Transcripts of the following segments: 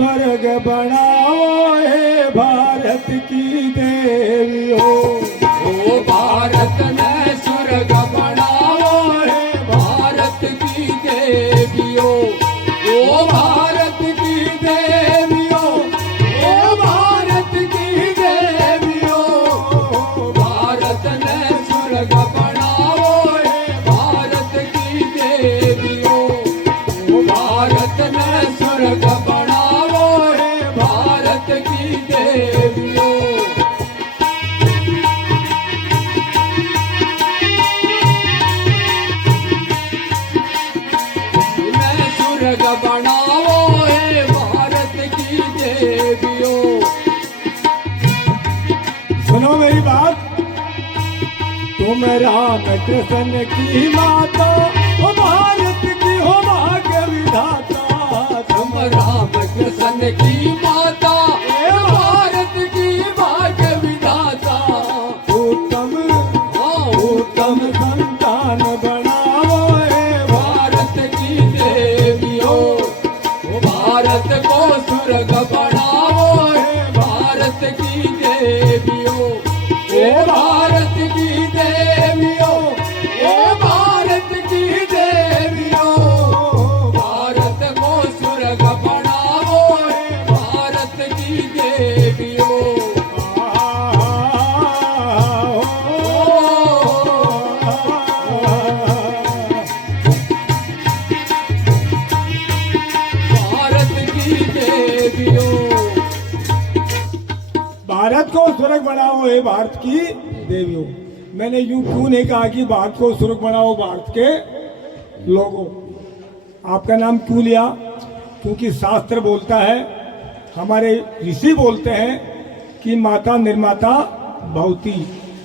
स्वर्ग बनाओ हे भारत की देवियों। ओ भारत ने स्वर्ग बनाओ हे भारत की देवियों। ओ भारत की देवियों, ओ भारत की देवियों। भारत ने स्वर्ग बनाओ हे भारत की देवियों। ओ भारत ने स्वर्ग बनाओ हे भारत की देवियों। स्वर्ग बनाओ हे भारत की देवियों। सुनो मेरी बात, तुम राम कृष्ण की माता हो, भारत की हो भाग्य विधाता। तुम राम कृष्ण की माता, भारत की भाग्य विधाता। उत्तम उत्तम संतान बनाओ हे भारत की देवियों। भारत को स्वर्ग बनाओ हे भारत की देवियों। ओ भारत की देवियों, ओ भारत की देवियों। भारत को स्वर्ग बनाओ हे भारत की देवियों। भारत की देवियों। भारत को स्वर्ग बनाओ हे भारत की देवियों। मैंने यूं क्यों नहीं कहा कि भारत को स्वर्ग बनाओ भारत के लोगों। आपका नाम क्यों लिया? क्योंकि शास्त्र बोलता है, हमारे ऋषि बोलते हैं कि माता निर्माता भवती।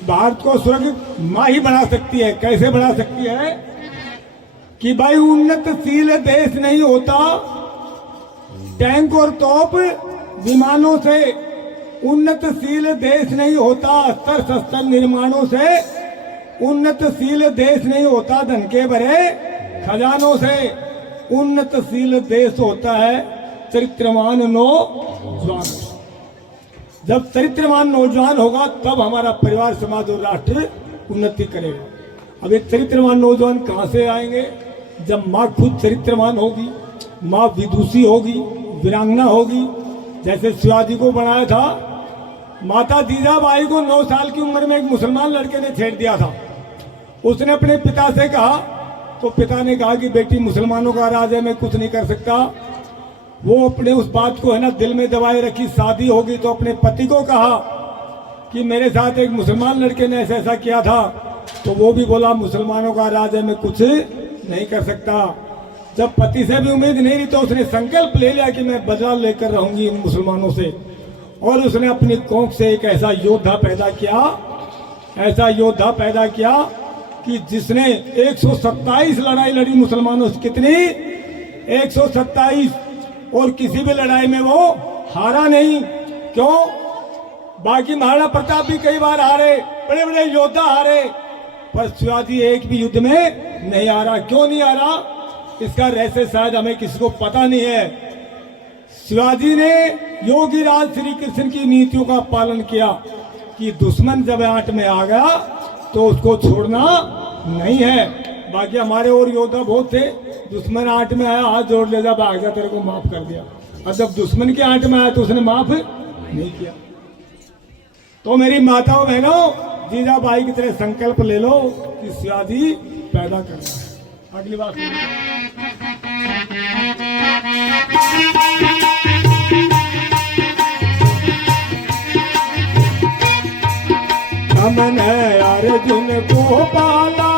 भारत को स्वर्ग माँ ही बना सकती है। कैसे बना सकती है? कि भाई उन्नतशील देश नहीं होता टैंक और तोप विमानों से, उन्नतशील देश नहीं होता अस्त्र शस्त्र निर्माणों से, उन्नतशील देश नहीं होता धन के भरे खजानों से। उन्नतशील देश होता है चरित्रवान नौजवान। जब चरित्रवान नौजवान होगा तब हमारा परिवार समाज और राष्ट्र उन्नति करेगा। अब ये चरित्रवान नौजवान कहाँ से आएंगे? जब माँ खुद चरित्रवान होगी, माँ विदुषी होगी, वीरांगना होगी। जैसे शिवाजी को बनाया था, माता जीजाबाई को 9 साल की उम्र में एक मुसलमान लड़के ने छेड़ दिया था। उसने अपने पिता से कहा, तो पिता ने कहा कि बेटी मुसलमानों का राज है, मैं कुछ नहीं कर सकता। वो अपने उस बात को है ना दिल में दबाए रखी। शादी होगी तो अपने पति को कहा कि मेरे साथ एक मुसलमान लड़के ने ऐसा ऐसा किया था। तो वो भी बोला मुसलमानों का राज है, मैं कुछ नहीं कर सकता। जब पति से भी उम्मीद नहीं रही तो उसने संकल्प ले लिया कि मैं बदला लेकर रहूंगी इन मुसलमानों से। और उसने अपनी कोख से एक ऐसा योद्धा पैदा किया, ऐसा योद्धा पैदा किया कि जिसने 127 लड़ाई लड़ी मुसलमानों से। कितनी? 127। और किसी भी लड़ाई में वो हारा नहीं। क्यों? बाकी महाराणा प्रताप भी कई बार हारे, बड़े बड़े योद्धा हारे, पर शिवाजी एक भी युद्ध में नहीं हारा। क्यों नहीं हारा? इसका रहस्य शायद हमें किसी को पता नहीं है। शिवाजी ने योगीराज श्री कृष्ण की नीतियों का पालन किया कि दुश्मन जब आंट में आ गया तो उसको छोड़ना नहीं है। बाकी हमारे और योद्धा बहुत थे, दुश्मन आंट में आया हाथ जोड़ ले, जा भाग जा, तेरे को माफ कर दिया। और जब दुश्मन के आंट में आया तो उसने माफ नहीं किया। तो मेरी माताओं बहनों, जीजाबाई की तरह संकल्प ले लो कि शिवाजी पैदा करना है। अगली बात हमने अर्जुन को पाला,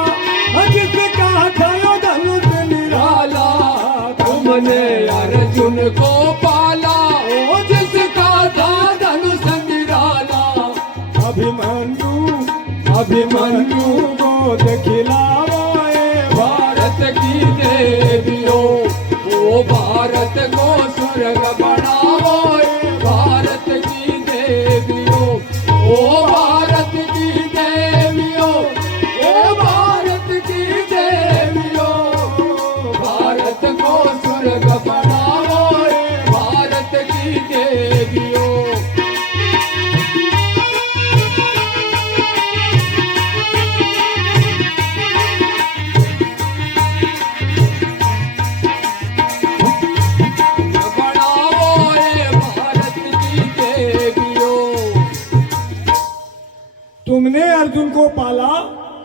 जिसका था धनुष निराला। तुमने अर्जुन को पाला, ओ जिसका था धनुष निराला। अभिमन्यु को खिलाओ भारत की देवियों। ओ भारत को स्वर्ग बनाओ भारत की देवियों। ओ भारत की देवियों, ओ भारत की देवियों। भारत को स्वर्ग बनाओ भारत की जिसने अर्जुन को पाला,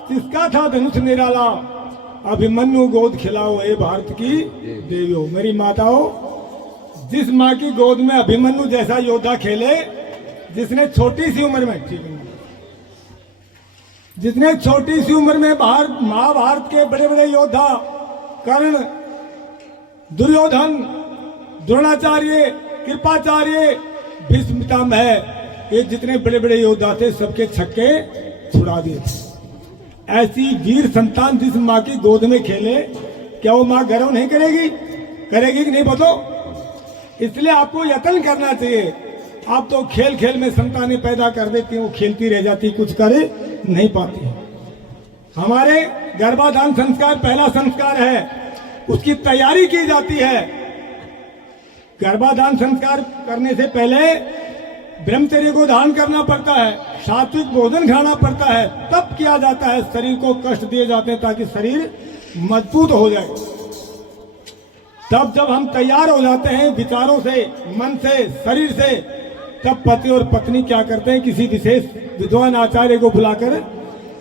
जिसका था धनुष निराला, अभिमन्यु गोद खिलाओ ए भारत की देवियों। मेरी माताओं, जिस माँ की गोद में अभिमन्यु जैसा योद्धा खेले, जिसने छोटी सी उम्र में, जिसने छोटी सी उम्र में महाभारत के बड़े बड़े योद्धा कर्ण, दुर्योधन, द्रोणाचार्य, कृपाचार्य, भीष्म पितामह, ये जितने बड़े बड़े योद्धा थे सबके छक्के छुड़ा दिए। ऐसी वीर संतान जिस माँ की गोद में खेले, क्या वो माँ गर्व नहीं करेगी? करेगी कि नहीं बोलो? इसलिए आपको यत्न करना चाहिए। आप तो खेल खेल में संतानें पैदा कर देती हैं, वो खेलती रह जाती, कुछ कर नहीं पाती। हमारे गर्भाधान संस्कार पहला संस्कार है, उसकी तैयारी की जाती है। गर्भाधान संस्कार करने से पहले ब्रह्मचर्य को धारण करना पड़ता है, सात्विक भोजन खाना पड़ता है, तब किया जाता है। शरीर को कष्ट दिए जाते हैं ताकि शरीर मजबूत हो जाए। तब जब हम तैयार हो जाते हैं विचारों से, मन से, शरीर से, तब पति और पत्नी क्या करते हैं, किसी विशेष विद्वान आचार्य को बुलाकर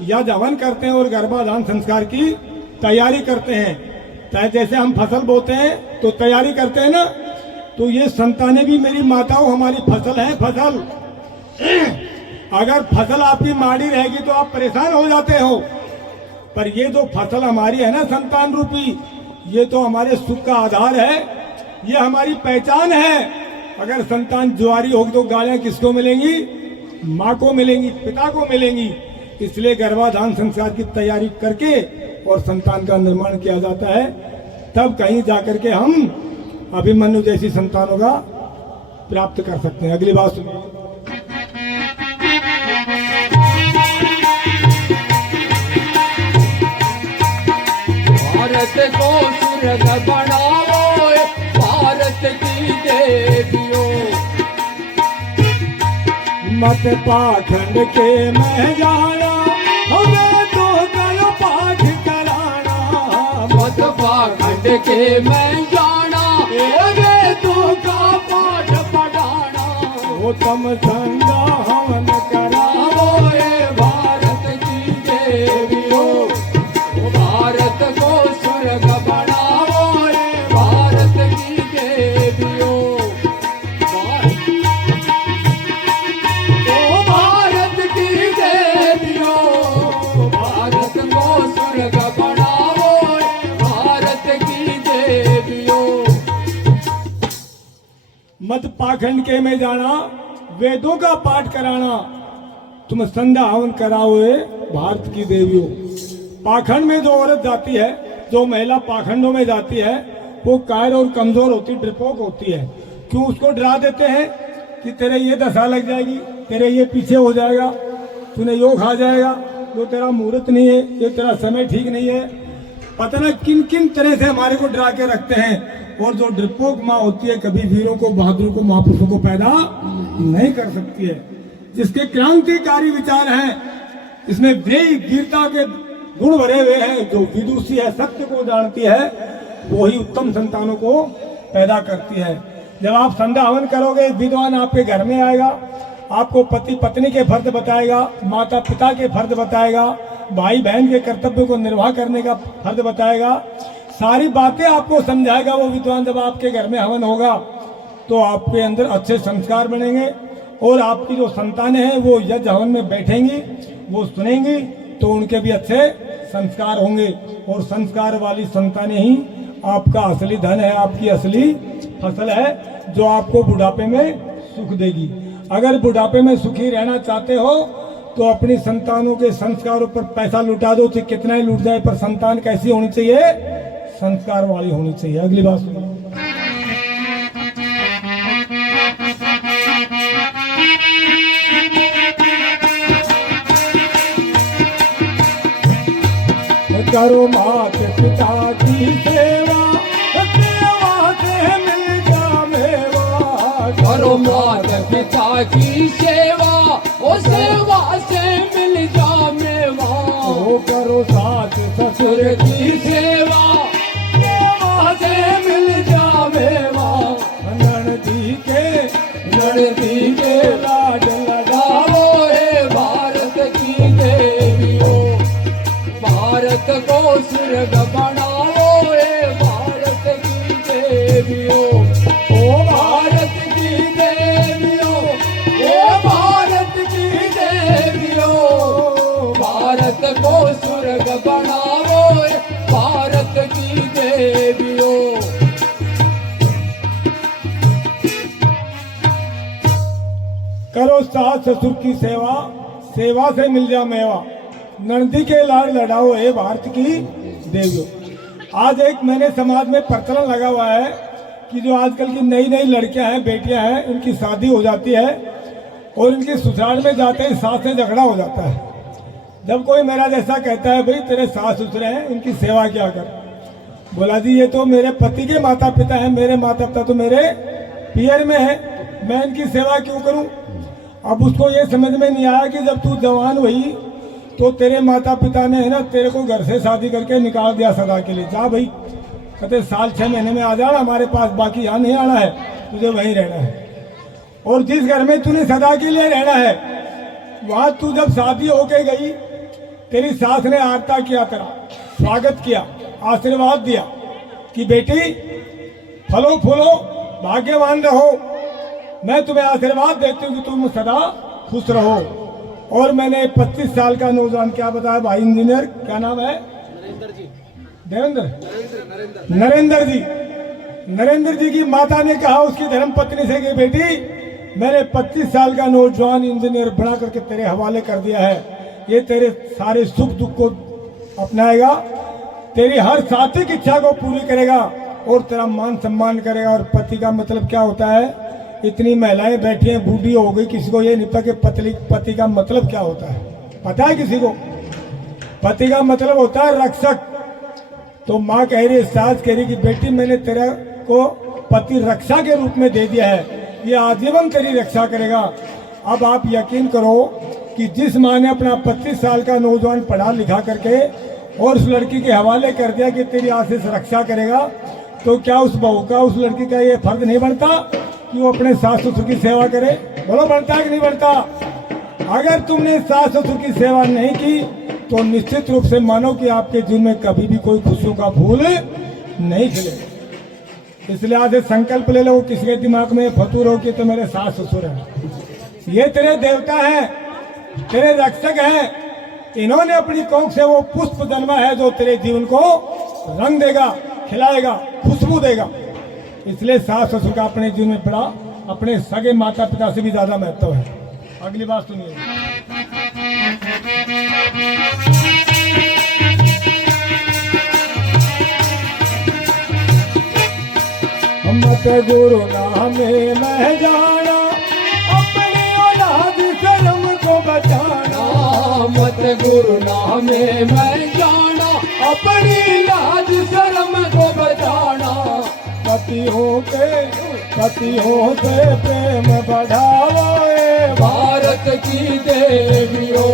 या हवन करते हैं और गर्भाधान संस्कार की तैयारी करते हैं। जैसे हम फसल बोते हैं तो तैयारी करते हैं ना, तो ये संतानें भी मेरी माताओं हमारी फसल है। फसल, अगर फसल आपकी माड़ी रहेगी तो आप परेशान हो जाते हो, पर ये जो फसल हमारी है ना संतान रूपी, ये तो हमारे सुख का आधार है, ये हमारी पहचान है। अगर संतान जुआरी होगी तो गालियां किसको मिलेंगी? माँ को मिलेंगी, पिता को मिलेंगी। इसलिए गर्भाधान संस्कार की तैयारी करके और संतान का निर्माण किया जाता है, तब कहीं जाकर के हम अभिमन्यु जैसी संतानों का प्राप्त कर सकते हैं। अगली बात सुनिए। भारत को स्वर्ग बनाओ भारत की देवियों। मत पाखंड के मैं जाना, हमें तो करो पाठ कराना। मत पाखंड के मैं जाना, वे तो का पाठ पढ़ाना। वो तम संगा हवन कराओ ए भारत की देवियों। भारत को स्वर्ग बनाओ ए भारत की देवियों। ओ भारत की देवियों, भारत को स्वर्ग बनाओ ए भारत की देवियों। मत पाखंड के में जाना, वेदों का पाठ कराना, तुम संध्या हवन कराओ भारत की देवियों। पाखंड में जो औरत जाती है, जो महिला पाखंडों में जाती है, वो कायर और कमजोर होती, डरपोक होती है। क्यों उसको डरा देते हैं कि तेरे ये दशा लग जाएगी, तेरे ये पीछे हो जाएगा, तूने यो खा जाएगा, जो तेरा मुहूर्त नहीं है, ये तेरा समय ठीक नहीं है। पता ना किन किन तरह से हमारे को डरा के रखते हैं। और जो डरपोक माँ होती है, कभी वीरों को, बहादुरों को, महापुरुषों को पैदा नहीं कर सकती है। जिसके क्रांतिकारी विचार हैं, इसमें वीरता के गुण भरे हुए हैं, जो विदुषी है, सत्य को जानती है, वो ही उत्तम संतानों को पैदा करती है। जब आप संध्या हवन करोगे, विद्वान आपके घर में आएगा, आपको पति पत्नी के फर्ज बताएगा, माता पिता के फर्ज बताएगा, भाई बहन के कर्तव्य को निर्वाह करने का फर्ज बताएगा, सारी बातें आपको समझाएगा वो विद्वान। जब आपके घर में हवन होगा तो आपके अंदर अच्छे संस्कार बनेंगे और आपकी जो संतानें हैं वो यज्ञ हवन में बैठेंगी, वो सुनेंगी, तो उनके भी अच्छे संस्कार होंगे। और संस्कार वाली संतानें ही आपका असली धन है, आपकी असली फसल है, जो आपको बुढ़ापे में सुख देगी। अगर बुढ़ापे में सुखी रहना चाहते हो तो अपनी संतानों के संस्कारों पर पैसा लुटा दो, चाहे कितना ही लूट जाए, पर संतान कैसी होनी चाहिए? संस्कार वाली होनी चाहिए। अगली बात सुनो। करो मात पिता की सेवा, सेवा से मिलेगा मेवा। करो मात पिता की सेवा, ओ सेवा से मिल जा मेवा। ओ करो सास ससुर की सेवा, सेवा से मिल जा मेवा। ननदी के लाड लगाओ ए भारत की भारत को स्वर्ग बनाओ हे भारत की देवियों, ओ भारत की देवियों, हे भारत की देवियों, भारत को स्वर्ग बनाओ हे भारत की देवियों। करो सास ससुर की सेवा, सेवा से मिल जा मेवा, नंदी के लाड़ लड़ाओ हे भारत की देवियों। आज एक मैंने समाज में प्रचलन लगा हुआ है कि जो आजकल की नई नई लड़कियां हैं, बेटियां हैं, इनकी शादी हो जाती है और इनकी ससुराल में जाते ही सास से झगड़ा हो जाता है। जब कोई मेरा जैसा कहता है भाई तेरे सास ससुर हैं, इनकी सेवा क्या कर, बोला जी ये तो मेरे पति के माता पिता हैं, मेरे माता पिता तो मेरे पियर में है, मैं इनकी सेवा क्यों करूं। अब उसको ये समझ में नहीं आया कि जब तू जवान हुई तो तेरे माता पिता ने है ना तेरे को घर से शादी करके निकाल दिया सदा के लिए, जा भाई कहते साल 6 महीने में आ जाना हमारे पास, बाकी यहाँ नहीं आना है, तुझे वहीं रहना है। और जिस घर में तूने सदा के लिए रहना है वहां तू जब शादी होके गई, तेरी सास ने आरता किया, तेरा स्वागत किया, आशीर्वाद दिया कि बेटी फलो फूलो भाग्यवान रहो, मैं तुम्हें आशीर्वाद देती हूँ कि तुम सदा खुश रहो। और मैंने 25 साल का नौजवान, क्या बताया भाई इंजीनियर, क्या नाम है, देवेंद्र, नरेंद्र जी, नरेंद्र जी की माता ने कहा उसकी धर्म पत्नी से कि बेटी मैंने 25 साल का नौजवान इंजीनियर बना करके तेरे हवाले कर दिया है, ये तेरे सारे सुख दुख को अपनाएगा, तेरी हर सात्विक इच्छा को पूरी करेगा और तेरा मान सम्मान करेगा। और पति का मतलब क्या होता है, इतनी महिलाएं बैठी हैं, बूढ़ी हो गई, किसी को ये नहीं पता कि पति का मतलब क्या होता है, पता है किसी को? पति का मतलब होता है रक्षक। तो माँ कह रही है, सास कह रही कि बेटी मैंने तेरा को पति रक्षा के रूप में दे दिया है, ये आजीवन तेरी रक्षा करेगा। अब आप यकीन करो कि जिस माँ ने अपना 25 साल का नौजवान पढ़ा लिखा करके और उस लड़की के हवाले कर दिया कि तेरी आशीष रक्षा करेगा, तो क्या उस बहू का, उस लड़की का ये फर्ज नहीं बनता कि वो अपने सास ससुर की सेवा करे? बोलो बनता है कि नहीं बनता? अगर तुमने सास ससुर की सेवा नहीं की तो निश्चित रूप से मानो कि आपके जीवन में कभी भी कोई खुशियों का फूल नहीं खिले। इसलिए आज संकल्प ले लो, किसी के दिमाग में फतूर हो कि तो मेरे सास ससुर हैं, ये तेरे देवता हैं, तेरे रक्षक हैं, इन्होंने अपनी कोख से वो पुष्प जन्मा है जो तेरे जीवन को रंग देगा, खिलाएगा, खुशबू देगा। इसलिए सास ससुर का अपने जीवन में बड़ा, अपने सगे माता पिता से भी ज्यादा महत्व है। अगली बात सुनिए, मत गुरु नामे मैं जाना, अपनी औलाद शर्म को बचाना, मत गुरु नामे मैं जाना, अपनी लाज शर्म को बचाना, पतियों से प्रेम बढ़ाओ भारत की देवियों,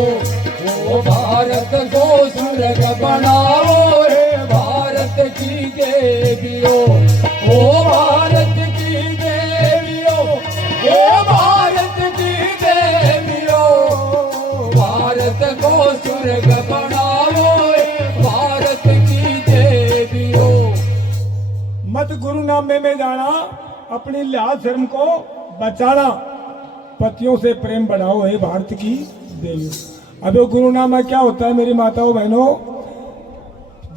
ओ भारत को स्वर्ग बनाओ हे भारत की देवियों, ओ भारत की देवियों, हे भारत की देवियों, भारत को स्वर्ग बनाओ हे भारत की देवियों। मत गुरु नामे में जाना, अपनी लाज शर्म को बचाना, पतियों से प्रेम बढ़ाओ हे भारत की देवी। अब वो गुरुनामा क्या होता है मेरी माताओं बहनों?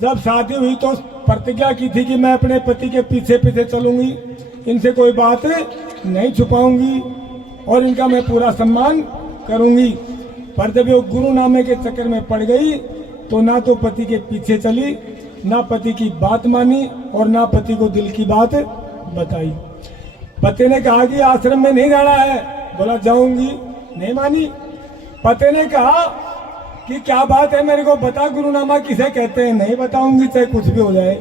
जब शादी हुई तो प्रतिज्ञा की थी कि मैं अपने पति के पीछे पीछे चलूंगी, इनसे कोई बात नहीं छुपाऊंगी और इनका मैं पूरा सम्मान करूंगी। पर जब वो गुरुनामे के चक्कर में पड़ गई तो ना तो पति के पीछे चली, ना पति की बात मानी और ना पति को दिल की बात बताई। पति ने कहा कि आश्रम में नहीं जाना है, बोला जाऊंगी, नहीं मानी। पति ने कहा कि क्या बात है मेरे को बता, गुरुनामा किसे कहते हैं? नहीं बताऊंगी चाहे कुछ भी हो जाए।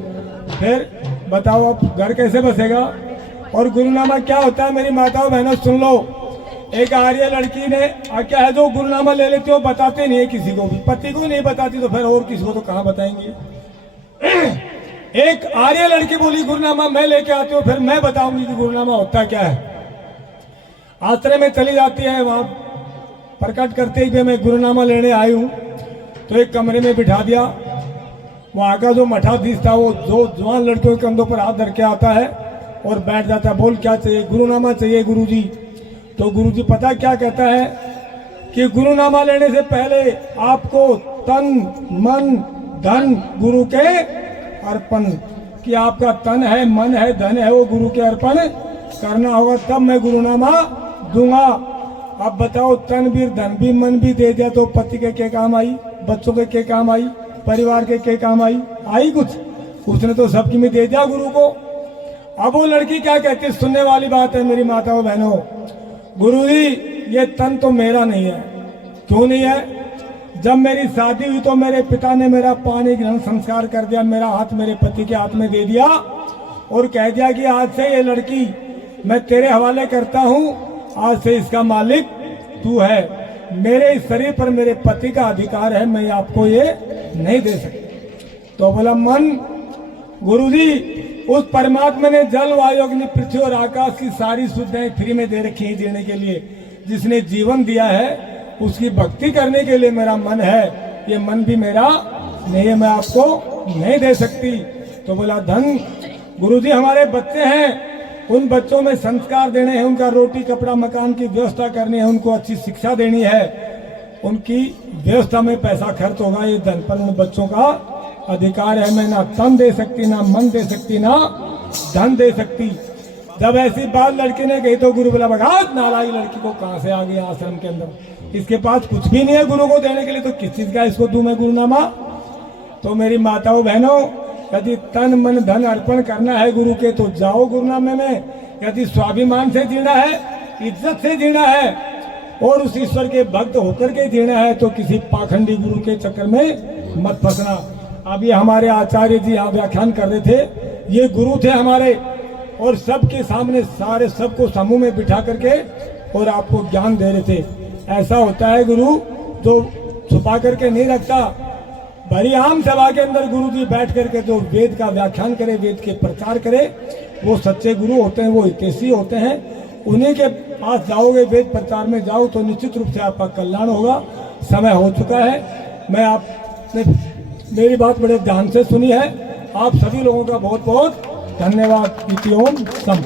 फिर बताओ अब घर कैसे बसेगा? और गुरुनामा क्या होता है मेरी माताओं बहनों सुन लो। एक आर्य लड़की ने क्या है जो गुरुनामा ले लेती हो, बताते नहीं है किसी को भी, पति को नहीं बताती तो फिर और किसी को तो कहाँ बताएंगे। एक आर्य लड़की बोली गुरुनामा मैं लेके आती हूँ, फिर मैं बताऊंगी कि गुरुनामा होता क्या है। आश्रम में चली जाती है, वहां प्रकट करते ही मैं गुरुनामा लेने आई हूँ। तो एक कमरे में बिठा दिया वहाँ का जो मठाधीश था वो जो जवान लड़कियों के कंधों पर हाथ धर के आता है और बैठ जाता है, बोल क्या चाहिए, गुरुनामा चाहिए गुरुजी। तो गुरुजी पता क्या कहता है कि गुरुनामा लेने से पहले आपको तन मन धन गुरु के अर्पण, कि आपका तन है मन है धन है वो गुरु के अर्पण करना होगा, तब मैं गुरुनामा दूंगा। अब बताओ तन भी धन भी मन भी दे दिया तो पति के क्या काम आई, बच्चों के क्या काम आई, परिवार के क्या काम आई कुछ? उसने तो सबकी में दे दिया गुरु को। अब वो लड़की क्या कहती है, सुनने वाली बात है मेरी माताओं बहनों, गुरुजी ये तन तो मेरा नहीं है। क्यों नहीं है? जब मेरी शादी हुई तो मेरे पिता ने मेरा पानी ग्रहण संस्कार कर दिया, मेरा हाथ मेरे पति के हाथ में दे दिया और कह दिया कि आज से ये लड़की मैं तेरे हवाले करता हूँ, आज से इसका मालिक तू है, मेरे इस शरीर पर मेरे पति का अधिकार है, मैं आपको ये नहीं दे सकता। तो बोला मन, गुरुजी उस परमात्मा ने जल वायु अग्नि पृथ्वी और आकाश की सारी सुविधाएं फ्री में दे रखी है जीने के लिए, जिसने जीवन दिया है उसकी भक्ति करने के लिए मेरा मन है, ये मन भी मेरा नहीं है, मैं आपको नहीं दे सकती। तो बोला धन, गुरुजी हमारे बच्चे हैं, उन बच्चों में संस्कार देने हैं, उनका रोटी कपड़ा मकान की व्यवस्था करनी है, उनको अच्छी शिक्षा देनी है, उनकी व्यवस्था में पैसा खर्च होगा, ये धन पर उन बच्चों का अधिकार है, मैं ना तन दे सकती ना मन दे सकती ना धन दे सकती। जब ऐसी बात लड़की ने कही तो गुरु बोला भगात नालाई लड़की को कहां से आ गई आश्रम के अंदर, इसके पास कुछ भी नहीं है गुरु को देने के लिए, तो किस चीज का इसको दूं मैं गुरुनामा। तो मेरी माताओं बहनों, यदि तन मन धन अर्पण करना है गुरु के तो जाओ गुरुनामे में, यदि स्वाभिमान से जीना है, इज्जत से जीना है और उस ईश्वर के भक्त होकर के जीना है तो किसी पाखंडी गुरु के चक्कर में मत फंसना। अब ये हमारे आचार्य जी यहाँ व्याख्यान कर रहे थे, ये गुरु थे हमारे और सबके सामने सारे सबको समूह में बिठा करके और आपको ज्ञान दे रहे थे। ऐसा होता है गुरु जो छुपा करके नहीं रखता, भरी आम सभा के अंदर गुरु जी बैठ करके जो वेद का व्याख्यान करे, वेद के प्रचार करे, वो सच्चे गुरु होते हैं, वो हितैषी होते हैं। उन्हीं के पास जाओगे, वेद प्रचार में जाओ तो निश्चित रूप से आपका कल्याण होगा। समय हो चुका है, मैं आपने मेरी बात बड़े ध्यान से सुनी है, आप सभी लोगों का बहुत बहुत धन्यवाद। इति ओम सम।